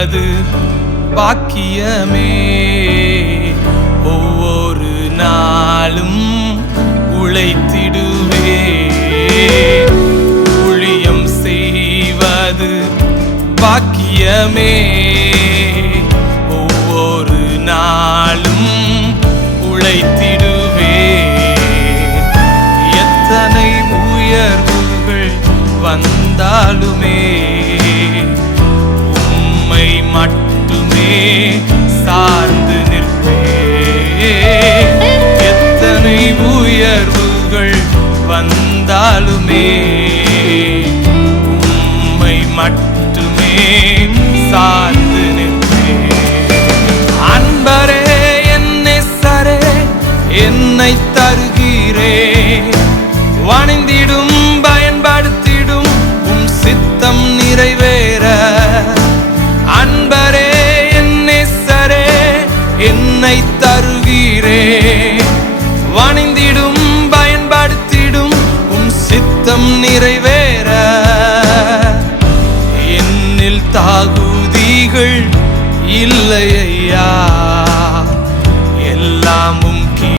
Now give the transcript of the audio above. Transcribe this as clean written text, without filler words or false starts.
செய்வது பாக்கியமே. ஒவ்வொரு நாளும் உழைத்திடுவே. ஊழியம் செய்வது பாக்கியமே. ஒவ்வொரு நாளும் உழைத்திடுவே. எத்தனை உயர்வுகள் வந்தாலுமே உம்மை மட்டுமே சார்ந்து நிற்பே. எத்தனை உயர்வுகள் வந்தாலுமே உம்மை மட்டுமே சார்ந்து நிற்பே. அன்பரே என் நேசரே என்னை தருகிறே. வணிந்திடும் பயன்படுத்திடும் உம் சித்தம் நிறைவேற. அன்பரே என் நேசரே என்னை தருகிறே. வணிந்திடும் பயன்படுத்திடும் உம் சித்தம் நிறைவேற. என்னில் தாகுதிகள் இல்லையா